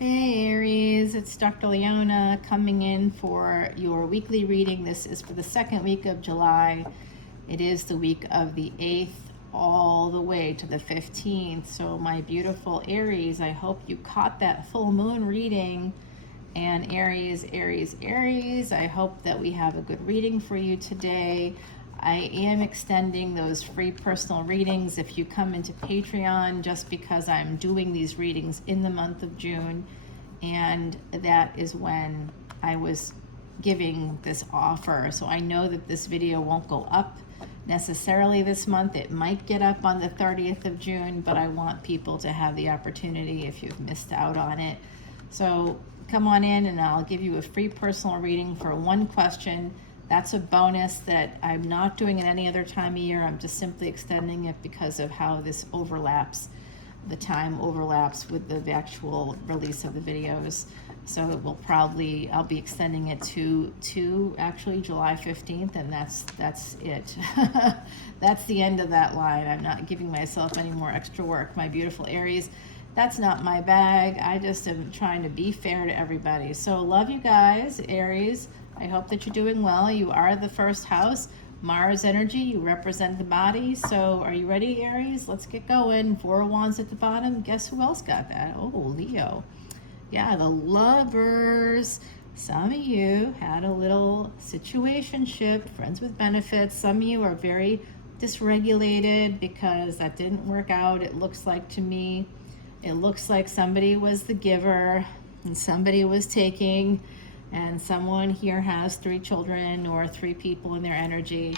Hey Aries, it's Dr. Leona coming in for your weekly reading. This is for the second week of July. It is the week of the 8th all the way to the 15th. So my beautiful Aries, I hope you caught that full moon reading. And Aries, Aries, Aries, I hope that we have a good reading for you today. I am extending those free personal readings if you come into Patreon, just because I'm doing these readings in the month of June, and that is when I was giving this offer. So I know that this video won't go up necessarily this month. It might get up on the 30th of June, but I want people to have the opportunity if you've missed out on it. So come on in and I'll give you a free personal reading for one question. That's a bonus that I'm not doing at any other time of year. I'm just simply extending it because of how this overlaps. The time overlaps with the actual release of the videos. So it will probably, I'll be extending it to actually July 15th, and that's it. That's the end of that line. I'm not giving myself any more extra work. My beautiful Aries, that's not my bag. I just am trying to be fair to everybody. So love you guys, Aries. I hope that you're doing well. You are the first house, Mars energy. You represent the body. So are you ready, Aries? Let's get going. 4 of Wands at the bottom. Guess who else got that? Oh, Leo. Yeah, the Lovers. Some of you had a little situationship, friends with benefits. Some of you are very dysregulated because that didn't work out. It looks like to me, it looks like somebody was the giver and somebody was taking. And someone here has 3 children or 3 people in their energy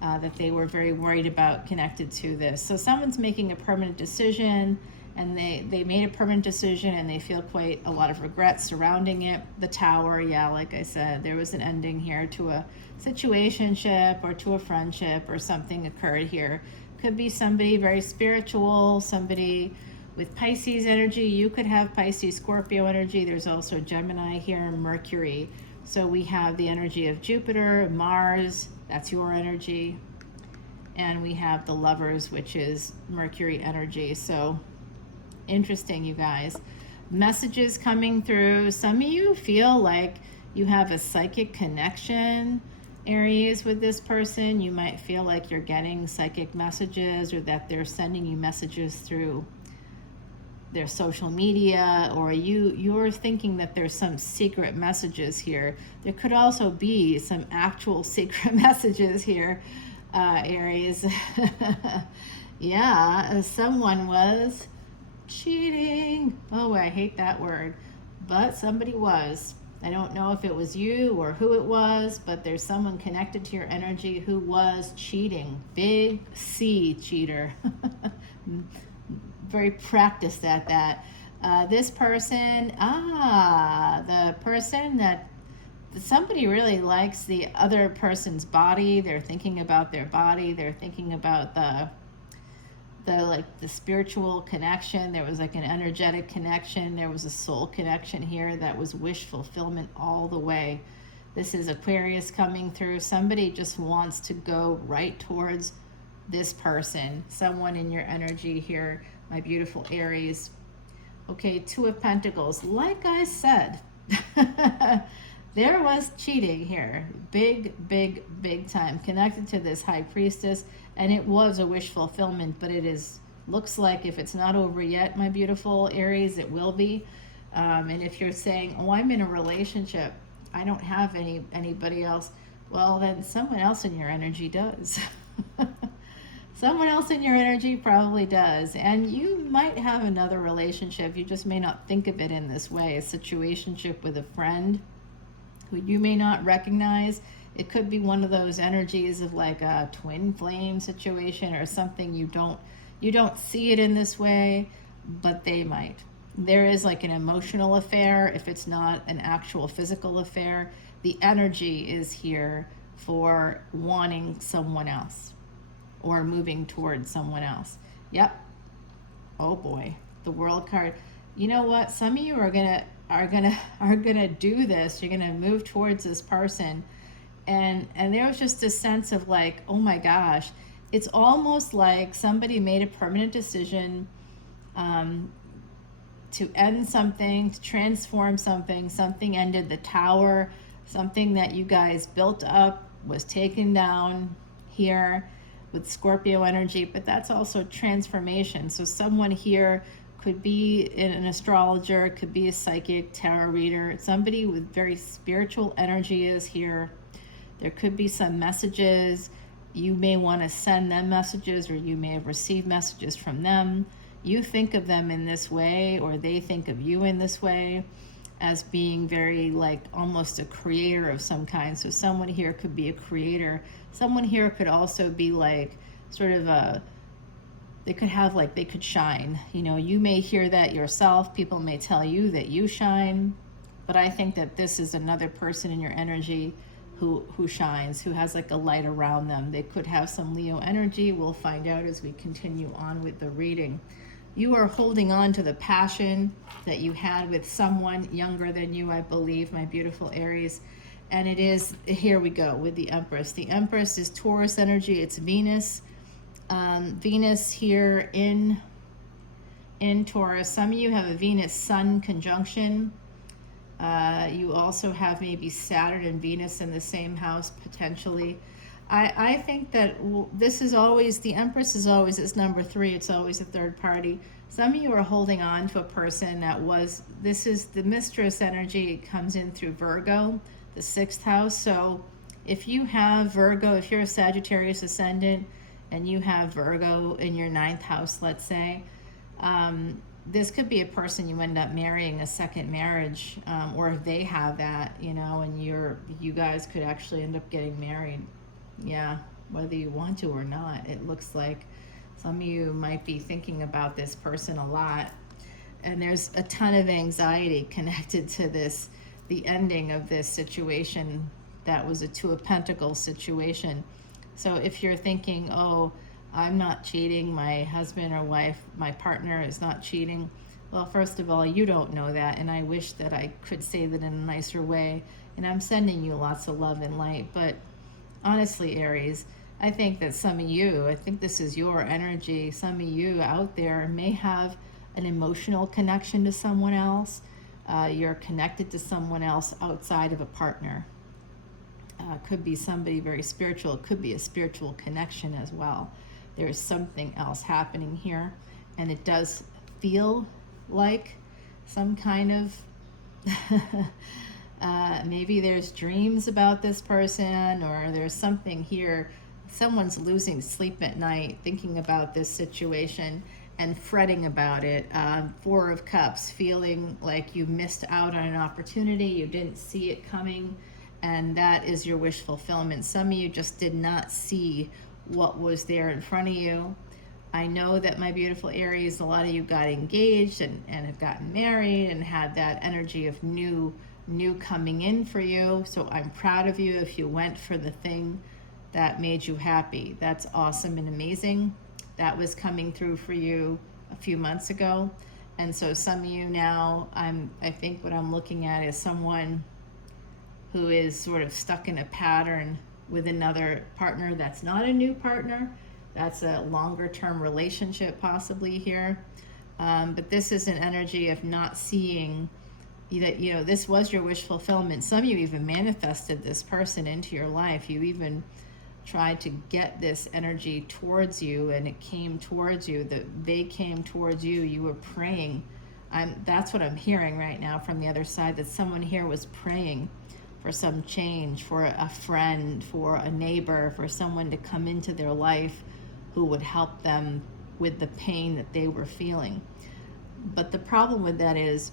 that they were very worried about connected to this. So someone's making a permanent decision, and they made a permanent decision and they feel quite a lot of regret surrounding it. The Tower, yeah, like I said, there was an ending here to a situationship or to a friendship, or something occurred here. Could be somebody very spiritual, somebody with Pisces energy. You could have Pisces, Scorpio energy. There's also Gemini here, Mercury. So we have the energy of Jupiter, Mars, that's your energy. And we have the Lovers, which is Mercury energy. So interesting, you guys. Messages coming through. Some of you feel like you have a psychic connection, Aries, with this person. You might feel like you're getting psychic messages, or that they're sending you messages through their social media, or you're thinking that there's some secret messages here. There could also be some actual secret messages here, Aries. Yeah, someone was cheating. Oh, I hate that word, but somebody was. I don't know if it was you or who it was, but there's someone connected to your energy who was cheating. Big C cheater. Very practiced at that. This person, the person that somebody really likes the other person's body. They're thinking about their body. They're thinking about the spiritual connection. There was like an energetic connection. There was a soul connection here that was wish fulfillment all the way. This is Aquarius coming through. Somebody just wants to go right towards this person, someone in your energy here, my beautiful Aries. Okay, 2 of Pentacles. Like I said, there was cheating here. Big, big, big time. Connected to this High Priestess, and it was a wish fulfillment, but it looks like if it's not over yet, my beautiful Aries, it will be. And if you're saying, oh, I'm in a relationship, I don't have anybody else, well, then someone else in your energy does. Someone else in your energy probably does. And you might have another relationship. You just may not think of it in this way. A situationship with a friend who you may not recognize. It could be one of those energies of like a twin flame situation or something. You don't see it in this way, but they might. There is like an emotional affair. If it's not an actual physical affair, the energy is here for wanting someone else or moving towards someone else. Yep. Oh boy, the World card. You know what? Some of you are gonna do this. You're gonna move towards this person, and there was just a sense of like, oh my gosh, it's almost like somebody made a permanent decision to end something, to transform something. Something ended. The tower, something that you guys built up was taken down here with Scorpio energy, but that's also transformation. So someone here could be an astrologer, could be a psychic, tarot reader, somebody with very spiritual energy is here. There could be some messages. You may want to send them messages, or you may have received messages from them. You think of them in this way, or they think of you in this way, as being very like almost a creator of some kind. So someone here could be a creator. Someone here could also be like sort of a, they could have like, they could shine. You know, you may hear that yourself. People may tell you that you shine, but I think that this is another person in your energy who shines, who has like a light around them. They could have some Leo energy. We'll find out as we continue on with the reading. You are holding on to the passion that you had with someone younger than you, I believe, my beautiful Aries. And it is, here we go with the Empress. The Empress is Taurus energy. It's Venus. Venus here in Taurus. Some of you have a Venus-Sun conjunction. You also have maybe Saturn and Venus in the same house, potentially. I think that this is always, the Empress is always, it's number 3, it's always a third party. Some of you are holding on to a person that was, this is the Mistress energy. It comes in through Virgo, the 6th house. So if you have Virgo, if you're a Sagittarius ascendant and you have Virgo in your 9th house, let's say, this could be a person you end up marrying, a second marriage, or if they have that, you know, and you guys could actually end up getting married. Yeah, whether you want to or not. It looks like some of you might be thinking about this person a lot, and there's a ton of anxiety connected to this, the ending of this situation that was a Two of Pentacles situation. So if you're thinking, oh, I'm not cheating, my husband or wife, my partner is not cheating, well, first of all, you don't know that, and I wish that I could say that in a nicer way, and I'm sending you lots of love and light. But honestly, Aries, I think that some of you, I think this is your energy, some of you out there may have an emotional connection to someone else. You're connected to someone else outside of a partner. Could be somebody very spiritual. It could be a spiritual connection as well. There's something else happening here, and it does feel like some kind of maybe there's dreams about this person, or there's something here. Someone's losing sleep at night thinking about this situation and fretting about it. 4 of Cups, feeling like you missed out on an opportunity, you didn't see it coming, and that is your wish fulfillment. Some of you just did not see what was there in front of you. I know that, my beautiful Aries, a lot of you got engaged and have gotten married and had that energy of new coming in for you. So I'm proud of you if you went for the thing that made you happy. That's awesome and amazing. That was coming through for you a few months ago. And so some of you now, I think what I'm looking at is someone who is sort of stuck in a pattern with another partner that's not a new partner. That's a longer term relationship possibly here. But this is an energy of not seeing that, you know, this was your wish fulfillment. Some of you even manifested this person into your life. You even tried to get this energy towards you, and it came towards you, that they came towards you. You were praying. That's what I'm hearing right now from the other side, that someone here was praying for some change, for a friend, for a neighbor, for someone to come into their life who would help them with the pain that they were feeling. But the problem with that is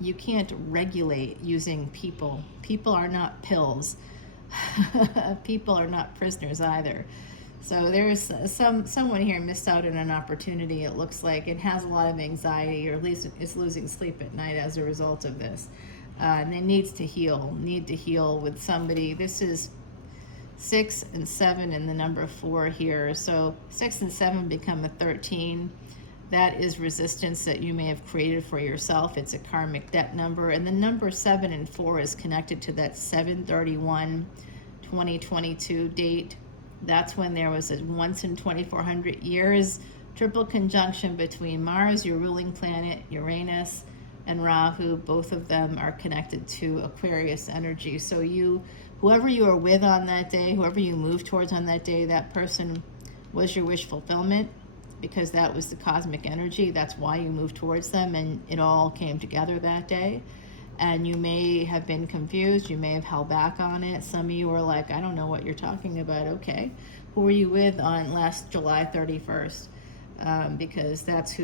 you can't regulate using people. People are not pills. People are not prisoners either. So there's someone here missed out on an opportunity, it looks like, and has a lot of anxiety, or at least is losing sleep at night as a result of this. And it need to heal with somebody. This is 6 and 7 and the number 4 here. So 6 and 7 become a 13. That is resistance that you may have created for yourself. It's a karmic debt number. And the number 7 and 4 is connected to that 7/31/2022 date. That's when there was a once in 2,400 years triple conjunction between Mars, your ruling planet, Uranus, and Rahu, both of them are connected to Aquarius energy. So whoever you are with on that day, whoever you move towards on that day, that person was your wish fulfillment, because that was the cosmic energy. That's why you moved towards them, and it all came together that day. And you may have been confused. You may have held back on it. Some of you were like, I don't know what you're talking about. Okay. Who were you with on last July 31st? Because that's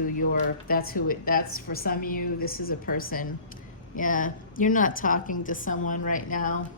for some of you, this is a person. Yeah, you're not talking to someone right now.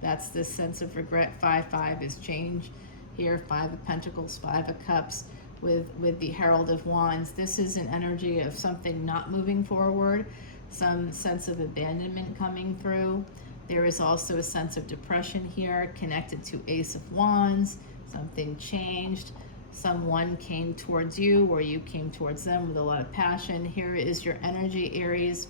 That's this sense of regret. 5-5 is change here. 5 of Pentacles, 5 of Cups with the Herald of Wands. This is an energy of something not moving forward, some sense of abandonment coming through. There is also a sense of depression here connected to Ace of Wands. Something changed. Someone came towards you, or you came towards them with a lot of passion. Here is your energy, Aries.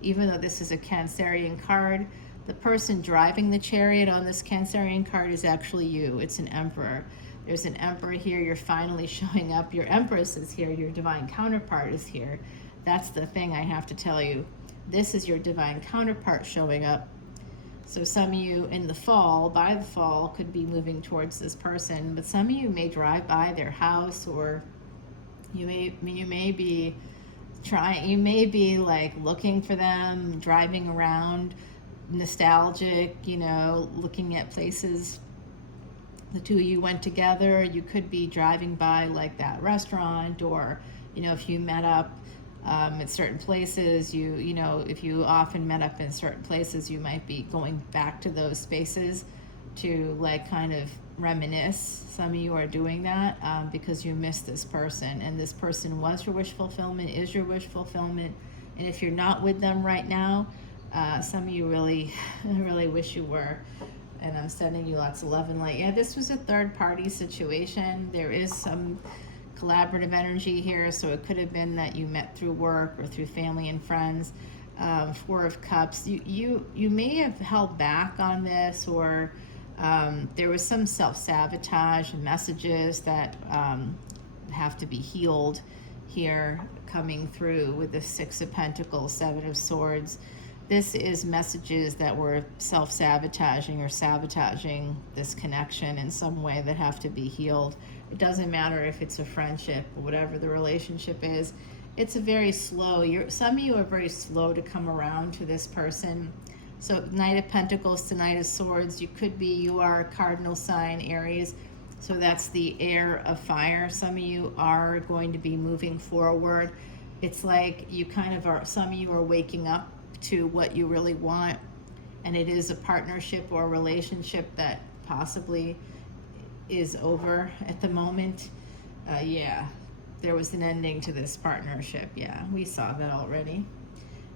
Even though this is a Cancerian card, the person driving the chariot on this Cancerian card is actually you. It's an Emperor. There's an Emperor here. You're finally showing up. Your Empress is here. Your divine counterpart is here. That's the thing I have to tell you. This is your divine counterpart showing up. So some of you in the fall, by the fall, could be moving towards this person, but some of you may drive by their house, or you may be like looking for them, driving around, nostalgic, looking at places the two of you went together. You could be driving by like that restaurant, or if you met up at certain places, if you often met up in certain places, you might be going back to those spaces to like kind of reminisce. Some of you are doing that because you miss this person, and this person was your wish fulfillment, is your wish fulfillment. And if you're not with them right now, some of you really, really wish you were. And I'm sending you lots of love and light. Yeah, this was a third party situation. There is some collaborative energy here, so it could have been that you met through work or through family and friends. 4 of Cups, you may have held back on this, or there was some self-sabotage and messages that have to be healed here coming through with the 6 of Pentacles, 7 of Swords. This is messages that were self-sabotaging or sabotaging this connection in some way that have to be healed. It doesn't matter if it's a friendship or whatever the relationship is. It's a very slow, some of you are very slow to come around to this person. So Knight of Pentacles to Knight of Swords, you are a cardinal sign, Aries. So that's the air of fire. Some of you are going to be moving forward. It's like you kind of are, some of you are waking up to what you really want, and it is a partnership or a relationship that possibly is over at the moment. Yeah, there was an ending to this partnership. Yeah, we saw that already,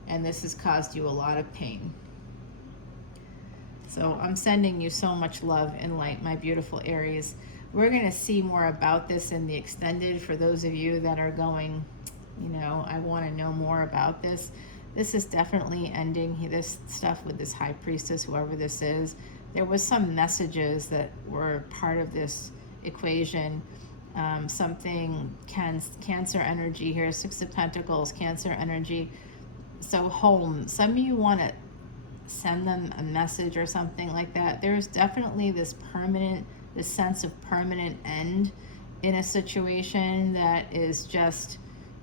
and this has caused you a lot of pain. So I'm sending you so much love and light, my beautiful Aries. We're going to see more about this in the extended. For those of you that are going, I want to know more about this. This is definitely ending this stuff with this high priestess, whoever this is. There was some messages that were part of this equation. Something Cancer energy here, 6 of Pentacles, Cancer energy. So home, some of you want to send them a message or something like that. There's definitely this sense of permanent end in a situation that is just,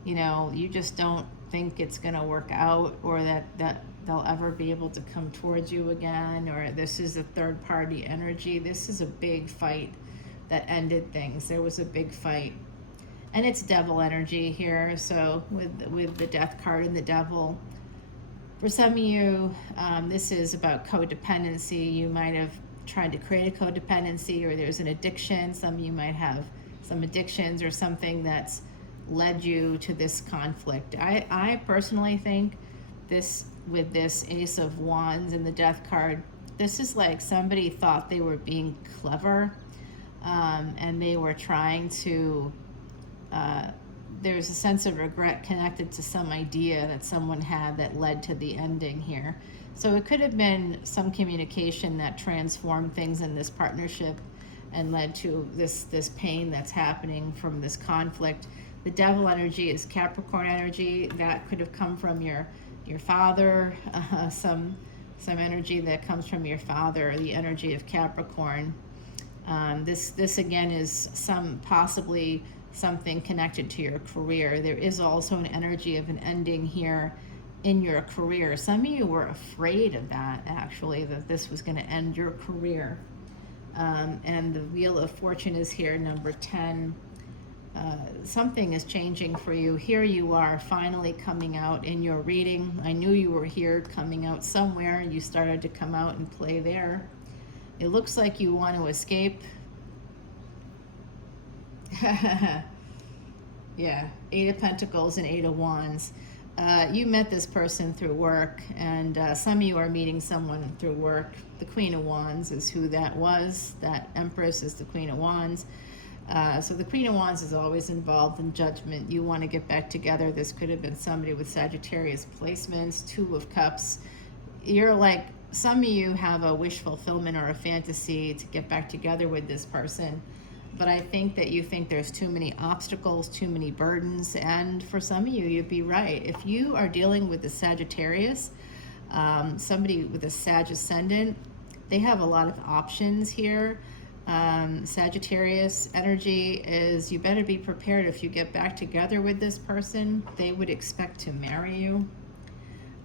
you just don't think it's going to work out, or that they'll ever be able to come towards you again, or this is a third party energy. This is a big fight that ended things. There was a big fight, and it's devil energy here. So with the death card and the devil, for some of you, this is about codependency. You might have tried to create a codependency, or there's an addiction. Some of you might have some addictions or something that's led you to this conflict. I personally think this, with this Ace of Wands and the Death card, this is like somebody thought they were being clever, and they were trying to, there's a sense of regret connected to some idea that someone had that led to the ending here. So it could have been some communication that transformed things in this partnership and led to this pain that's happening from this conflict. The devil energy is Capricorn energy. That could have come from your your father, some energy that comes from your father, the energy of Capricorn. This again is possibly something connected to your career. There is also an energy of an ending here in your career. Some of you were afraid of that, actually, that this was going to end your career. And the Wheel of Fortune is here, number 10. Something is changing for you. Here you are finally coming out in your reading. I knew you were here, coming out somewhere. You started to come out and play there. It looks like you want to escape. Yeah, 8 of Pentacles and 8 of Wands. You met this person through work, and some of you are meeting someone through work. The Queen of Wands is who that was. That Empress is the Queen of Wands. So the Queen of Wands is always involved in judgment. You want to get back together. This could have been somebody with Sagittarius placements, 2 of Cups. You're like, some of you have a wish fulfillment or a fantasy to get back together with this person. But I think that you think there's too many obstacles, too many burdens. And for some of you, you'd be right. If you are dealing with the Sagittarius, somebody with a Sag Ascendant, they have a lot of options here. Sagittarius energy is, you better be prepared. If you get back together with this person, they would expect to marry you.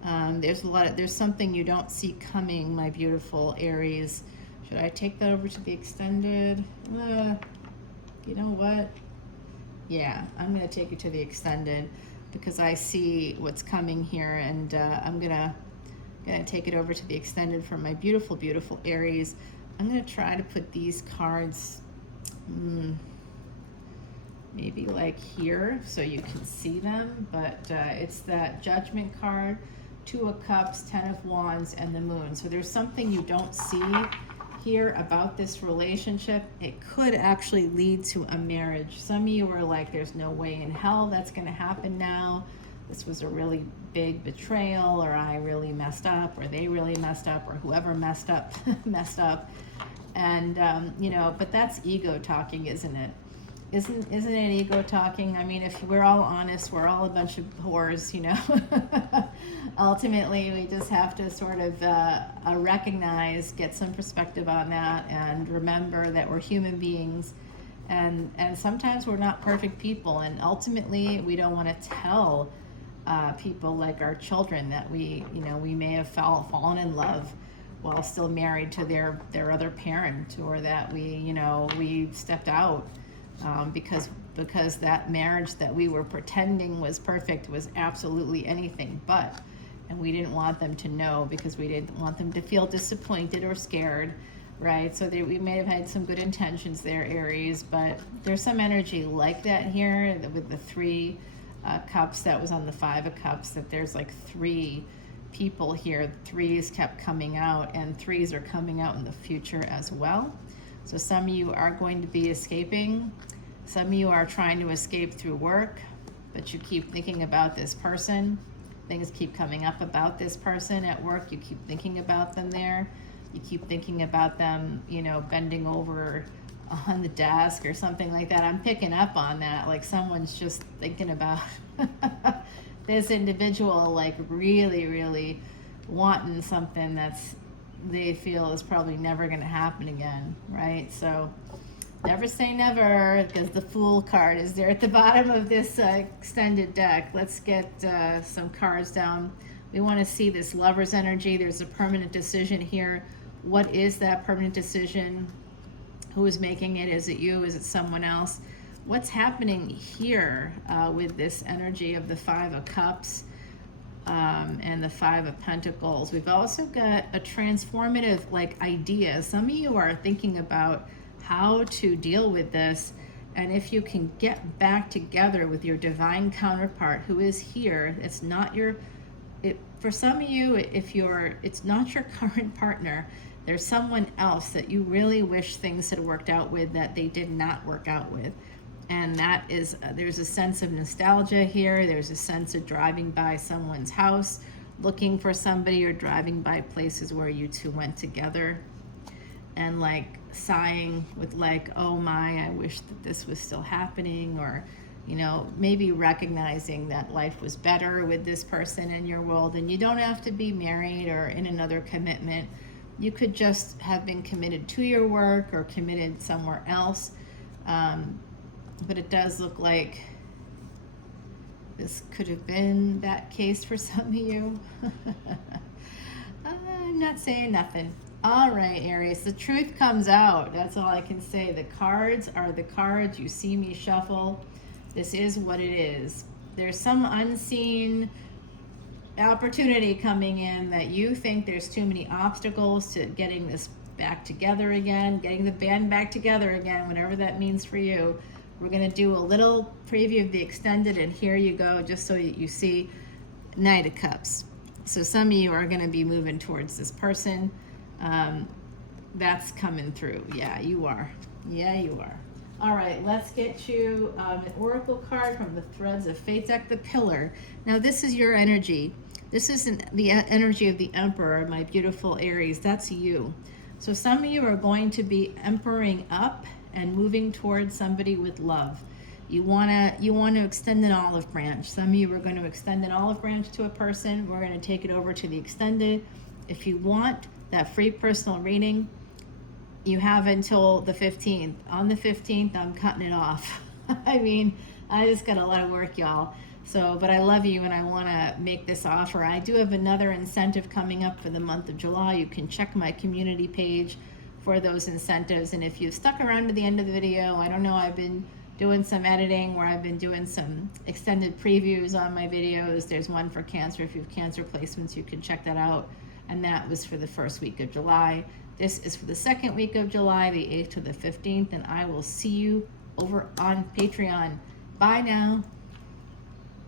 There's something you don't see coming, my beautiful Aries. Should I take that over to the extended? You know what? Yeah, I'm going to take it to the extended because I see what's coming here, and I'm gonna take it over to the extended for my beautiful, beautiful Aries. I'm going to try to put these cards maybe like here so you can see them, but it's that Judgment card, 2 of Cups, 10 of Wands, and the Moon. So there's something you don't see here about this relationship. It could actually lead to a marriage. Some of you were like, there's no way in hell that's going to happen now. This was a really big betrayal, or I really messed up, or they really messed up, or whoever messed up messed up. And you know, but that's ego talking, isn't it? Isn't it ego talking? I mean, if we're all honest, we're all a bunch of whores, you know. Ultimately, we just have to sort of recognize, get some perspective on that, and remember that we're human beings, and sometimes we're not perfect people, and ultimately we don't want to tell people, like our children, that we may have fallen in love while still married to their other parent, or that we stepped out because that marriage that we were pretending was perfect was absolutely anything but, and we didn't want them to know because we didn't want them to feel disappointed or scared, right? So we may have had some good intentions there, Aries, but there's some energy like that here with the 3 Cups that was on the 5 of Cups, that there's like 3 people here. 3s kept coming out, and 3s are coming out in the future as well. So some of you are going to be escaping. Some of you are trying to escape through work, but you keep thinking about this person. Things keep coming up about this person at work. You keep thinking about them there. You keep thinking about them, bending over on the desk or something like that. I'm picking up on that. Like someone's just thinking about this individual, like really, really wanting something they feel is probably never going to happen again, right? So never say never, because the Fool card is there at the bottom of this extended deck. Let's get some cards down. We want to see this Lover's energy. There's a permanent decision here. What is that permanent decision? Who is making it? Is it you? Is it someone else? What's happening here with this energy of the 5 of Cups and the 5 of Pentacles? We've also got a transformative idea. Some of you are thinking about how to deal with this, and if you can get back together with your divine counterpart who is here. It's not for some of you, it's not your current partner. There's someone else that you really wish things had worked out with that they did not work out with. And that is, there's a sense of nostalgia here. There's a sense of driving by someone's house, looking for somebody, or driving by places where you two went together, and sighing with oh my, I wish that this was still happening, or You know, maybe recognizing that life was better with this person in your world, and you don't have to be married or in another commitment. You could just have been committed to your work or committed somewhere else. But it does look like this could have been that case for some of you. I'm not saying nothing. All right, Aries, the truth comes out. That's all I can say. The cards are the cards. You see me shuffle. This is what it is. There's some unseen opportunity coming in that you think there's too many obstacles to getting this back together again, getting the band back together again, whatever that means for you. We're going to do a little preview of the extended, and here you go, just so you see Knight of Cups. So some of you are going to be moving towards this person. That's coming through. Yeah, you are. Yeah, you are. All right, let's get you an oracle card from the Threads of Fate deck, the Pillar. Now, this is your energy. This isn't the energy of the Emperor, my beautiful Aries. That's you. So some of you are going to be empering up and moving towards somebody with love. You want to extend an olive branch. Some of you are going to extend an olive branch to a person. We're going to take it over to the extended. If you want that free personal reading, you have until the 15th. On the 15th, I'm cutting it off. I mean, I just got a lot of work, y'all. So, but I love you and I want to make this offer. I do have another incentive coming up for the month of July. You can check my community page for those incentives. And if you've stuck around to the end of the video, I don't know, I've been doing some editing where I've been doing some extended previews on my videos. There's one for Cancer. If you have Cancer placements, you can check that out. And that was for the first week of July. This is for the second week of July, the 8th to the 15th, and I will see you over on Patreon. Bye now.